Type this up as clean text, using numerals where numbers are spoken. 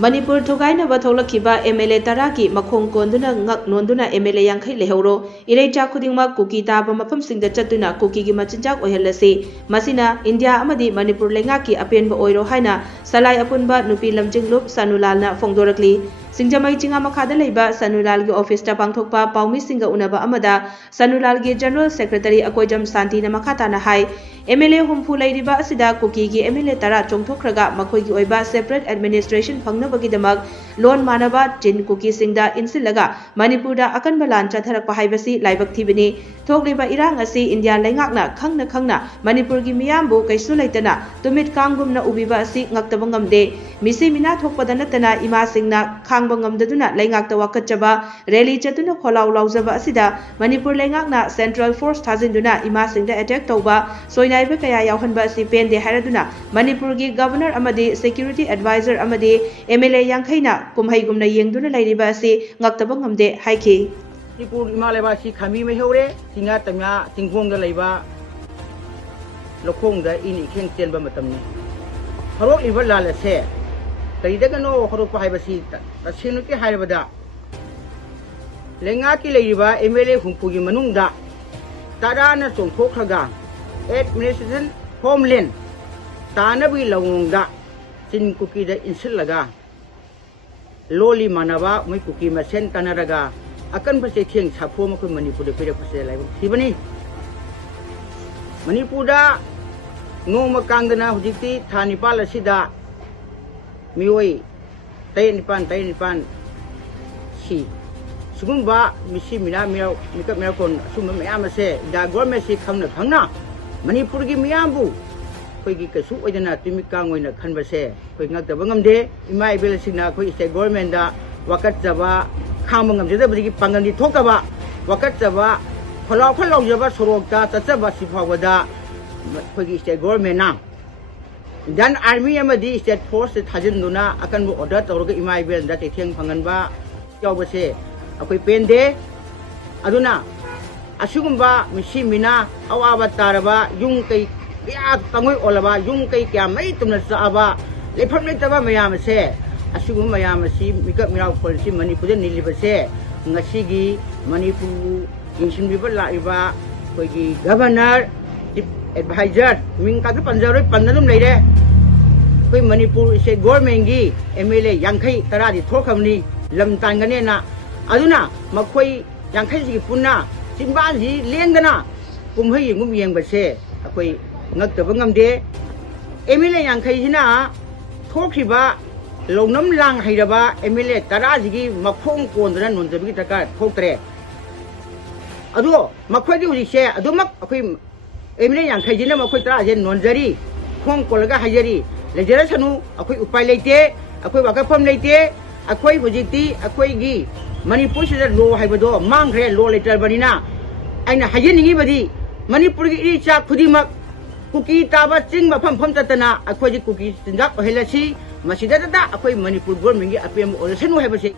Manipur Thugainaba Tholakhiba MLA Taraki Makhong Konduna Ngak Nonduna MLA Yankhai Lehoro Irecha Khudingma Kuki Taba Mafamsingda Chatuna Kuki gi Machinjak Ohelasi Masina India amadi Manipur Lengaki Apenba Oiro Haina Salai Apunba Nupi Lamjinglup Sanulalna Fongdorakli Singjamai Chinga Makhada Leiba Sanulal gi Office ta Pangthokpa Paumi Singa Unaba Amada Sanulal gi General Secretary Akoijam Santi na Makhata na hai MLA Humfu Leiriba Asida Kuki gi MLA Tara Chongthokraga Makhoi gi Oiba Separate Administration Phangnabagidamag Loan Manaba Chin Kuki Singda Insilaga Manipurda Akanba Lan Chatharakpa Haibasi Laibak Thibini Thokliba Irang asi India Lengakna Khangna Manipur gi Miyambu Kaisu Laitana Tumit Kangumna Ubiba asi Ngaktaba ngamde Misi Mina Thokpada natana Ima Singna Khangba ngamdaduna Lengakta Wakatchaba Rally Chatuna Kholau Lauzaba asida Manipur Lengakna Central Force Thazinduna Ima Singda attack tauba Soinaiba kaya yauhanba asi pende haraduna Manipur gi Governor amadi Security Advisor amadi MLA Yankhaina Kumhaigumna Yengduna Lairiba asi Ngaktaba ngamde haiki Manipur Imaleba si Khami Mehore Singa Tamya Singfongda Leiba Lokongda ini Kheng Chenba Matamni Harok Iba Lala se Kaidagano Harok Haibasi Tasinuki Haibada Lengaki Leiriba MLA Humpugi Manungda Tarana Chongthokraga Administration Homeland Tanabi Lawongda Sin Kuki da Insilaga Loli Manaba Mai Kuki Masen Tanaraga Akan Pase Thieng Sapho Makun Manipur de Pere Pase Lai Sibani Manipurda Ngoma Kangdana Hujikti Thanipal Asida Mioi Tainipan Si Sugumba Misi Mina Mia Mika Mirakon Summa Mayamase Da Gormesi Kamna Khangna Manipur gi Miyambu Koigi Kasu Oidana Timikang Wina Kanbase Koi Ngakta Bangamde Ima Ibel Signa Koi State Government da Wakat Java Kamangam Jada Bigi Pangandi Tokaba Wakat Java Kholau Java Sorokta Tataba Sipawada Koigi State Government na Dan Army Amadi State Force Tajinduna akan order Toroga Ima Ibel da Tiang Panganba Jawbase Akoi Pende Aduna Asugumba Misi Mina Awaba Taraba Yung Kai Kaya Tangoy Olaba Yung Kai Kya May Tumna Saaba Lepamletaba Mayamase Asugum Mayamasi Mika Mira Policy Manipur Nilibase Ngasigi Manipur Yingsin Bibala Iba Koigi Governor Advisor Mingka Panjaro Pandanum Lede Koi Manipur is a government gi MLA Yankai Taradi Tokamni Lam Tanganena Aduna Makoi Yankai Puna Simbazi Lendana Kumhi Mumyang Base Akoi Naktabangam MLA Yankaina Tokiba Lonam Lang Hiraba MLA Tarazigi Makong Kondra Nunzabitaka Tokre Ado Makwadi share Adumak Akim MLA Yankajina Makwita Jen Nonzari Kong Kolaga Hajari Lejarasanu Akoi Upalete Akoi Wakapam Lete Akoi Hujiti Akoi Gi Manipur is a low Hibado, Mangre, low later Banina, and Hayaningi Badi, Manipur Icha Kudimak, Cookie Taba, Sing Mapam Pomtatana, Aquatic cookies, Tindak Helasi, Masidata, Aquay Manipur Gormingi, Apem or the Senu Habasi.